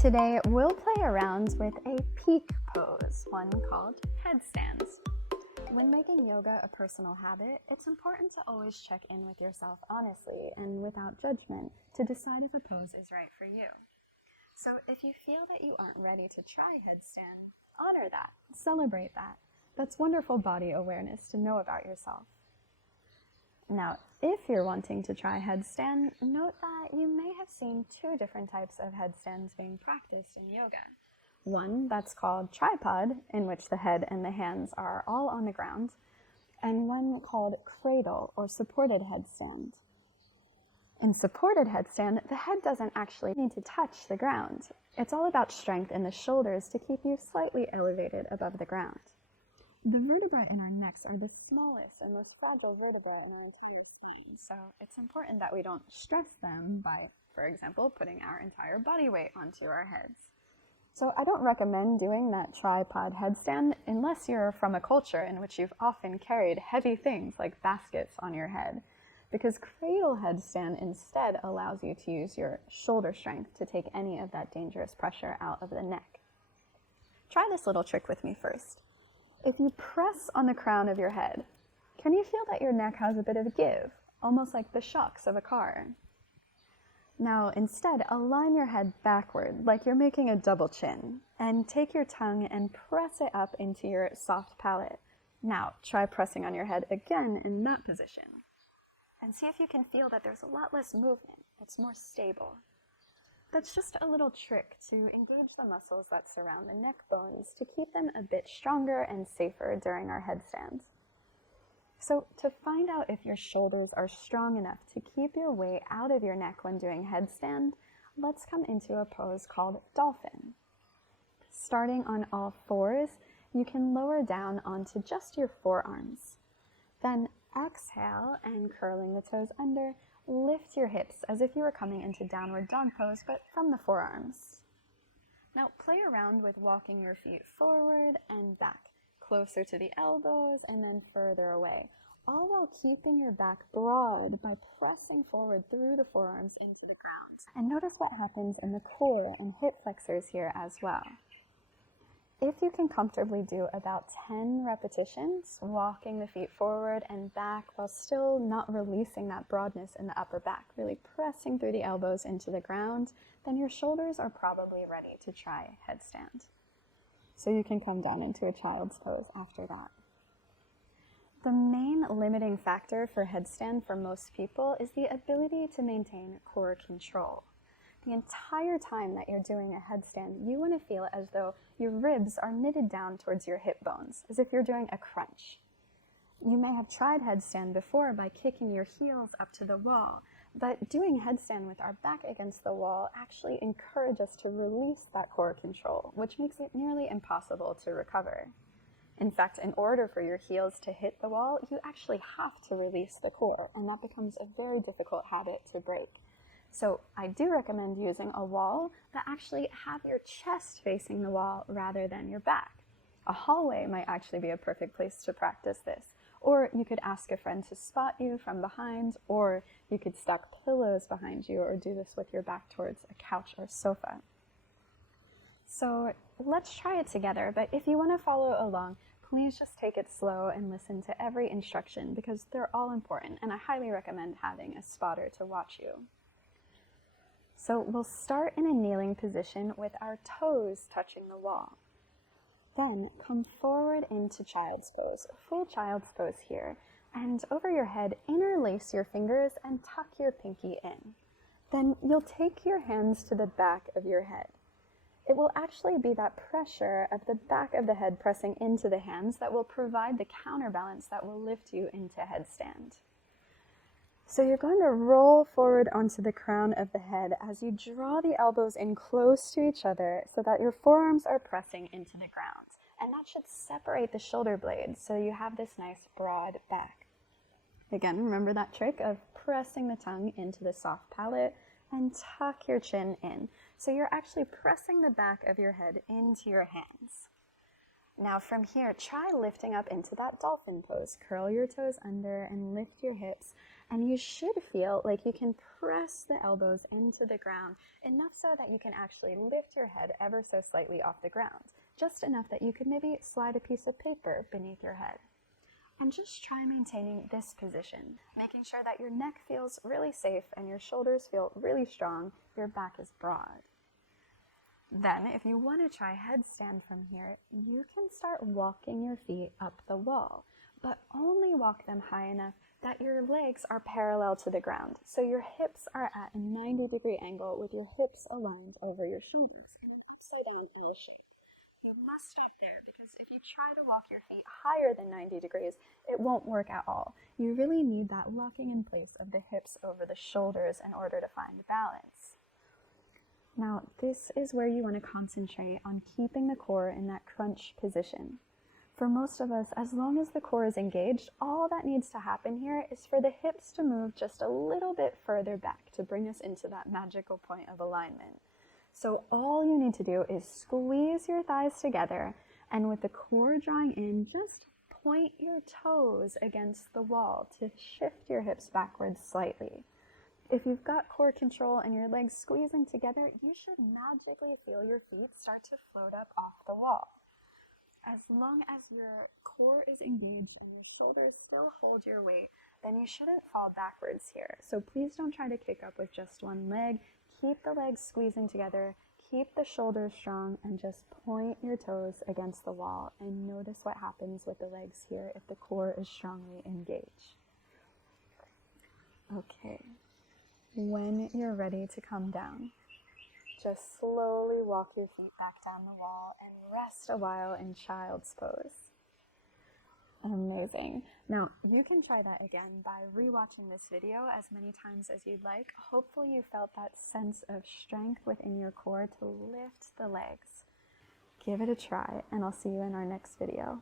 Today, we'll play around with a peak pose, one called headstands. When making yoga a personal habit, it's important to always check in with yourself honestly and without judgment to decide if a pose is right for you. So if you feel that you aren't ready to try headstand, honor that, celebrate that. That's wonderful body awareness to know about yourself. Now, if you're wanting to try headstand, note that you may have seen two different types of headstands being practiced in yoga. One that's called tripod, in which the head and the hands are all on the ground, and one called cradle or supported headstand. In supported headstand, the head doesn't actually need to touch the ground. It's all about strength in the shoulders to keep you slightly elevated above the ground. The vertebrae in our necks are the smallest and most fragile vertebrae in our entire spine, so it's important that we don't stress them by, for example, putting our entire body weight onto our heads. So I don't recommend doing that tripod headstand unless you're from a culture in which you've often carried heavy things like baskets on your head, because cradle headstand instead allows you to use your shoulder strength to take any of that dangerous pressure out of the neck. Try this little trick with me first. If you press on the crown of your head, can you feel that your neck has a bit of a give, almost like the shocks of a car? Now, instead, align your head backward, like you're making a double chin, and take your tongue and press it up into your soft palate. Now, try pressing on your head again in that position, and see if you can feel that there's a lot less movement. It's more stable. That's just a little trick to engage the muscles that surround the neck bones to keep them a bit stronger and safer during our headstands. So to find out if your shoulders are strong enough to keep your weight out of your neck when doing headstand, let's come into a pose called dolphin. Starting on all fours, you can lower down onto just your forearms. Then exhale and curling the toes under, lift your hips as if you were coming into downward dog pose, but from the forearms. Now play around with walking your feet forward and back, closer to the elbows and then further away, all while keeping your back broad by pressing forward through the forearms into the ground. And notice what happens in the core and hip flexors here as well. If you can comfortably do about 10 repetitions, walking the feet forward and back while still not releasing that broadness in the upper back, really pressing through the elbows into the ground, then your shoulders are probably ready to try headstand. So you can come down into a child's pose after that. The main limiting factor for headstand for most people is the ability to maintain core control. The entire time that you're doing a headstand, you want to feel as though your ribs are knitted down towards your hip bones, as if you're doing a crunch. You may have tried headstand before by kicking your heels up to the wall, but doing headstand with our back against the wall actually encourages us to release that core control, which makes it nearly impossible to recover. In fact, in order for your heels to hit the wall, you actually have to release the core, and that becomes a very difficult habit to break. So I do recommend using a wall that actually have your chest facing the wall rather than your back. A hallway might actually be a perfect place to practice this. Or you could ask a friend to spot you from behind, or you could stack pillows behind you, or do this with your back towards a couch or sofa. So let's try it together, but if you want to follow along, please just take it slow and listen to every instruction because they're all important, and I highly recommend having a spotter to watch you. So we'll start in a kneeling position with our toes touching the wall. Then come forward into child's pose, full child's pose here, and over your head, interlace your fingers and tuck your pinky in. Then you'll take your hands to the back of your head. It will actually be that pressure of the back of the head pressing into the hands that will provide the counterbalance that will lift you into headstand. So you're going to roll forward onto the crown of the head as you draw the elbows in close to each other so that your forearms are pressing into the ground. And that should separate the shoulder blades so you have this nice broad back. Again, remember that trick of pressing the tongue into the soft palate and tuck your chin in. So you're actually pressing the back of your head into your hands. Now from here, try lifting up into that dolphin pose. Curl your toes under and lift your hips And you should feel like you can press the elbows into the ground, enough so that you can actually lift your head ever so slightly off the ground, just enough that you could maybe slide a piece of paper beneath your head. And just try maintaining this position, making sure that your neck feels really safe and your shoulders feel really strong, your back is broad. Then, if you want to try headstand from here, you can start walking your feet up the wall, but only walk them high enough that your legs are parallel to the ground. So your hips are at a 90-degree angle with your hips aligned over your shoulders in an upside down L shape. You must stop there, because if you try to walk your feet higher than 90 degrees, it won't work at all. You really need that locking in place of the hips over the shoulders in order to find balance. Now, this is where you want to concentrate on keeping the core in that crunch position. For most of us, as long as the core is engaged, all that needs to happen here is for the hips to move just a little bit further back to bring us into that magical point of alignment. So all you need to do is squeeze your thighs together, and with the core drawing in, just point your toes against the wall to shift your hips backwards slightly. If you've got core control and your legs squeezing together, you should magically feel your feet start to float up off the wall. As long as your core is engaged and your shoulders still hold your weight, then you shouldn't fall backwards here. So please don't try to kick up with just one leg. Keep the legs squeezing together, keep the shoulders strong, and just point your toes against the wall and notice what happens with the legs here if the core is strongly engaged. Okay, when you're ready to come down, just slowly walk your feet back down the wall and rest a while in child's pose. Amazing. Now, you can try that again by rewatching this video as many times as you'd like. Hopefully you felt that sense of strength within your core to lift the legs. Give it a try, and I'll see you in our next video.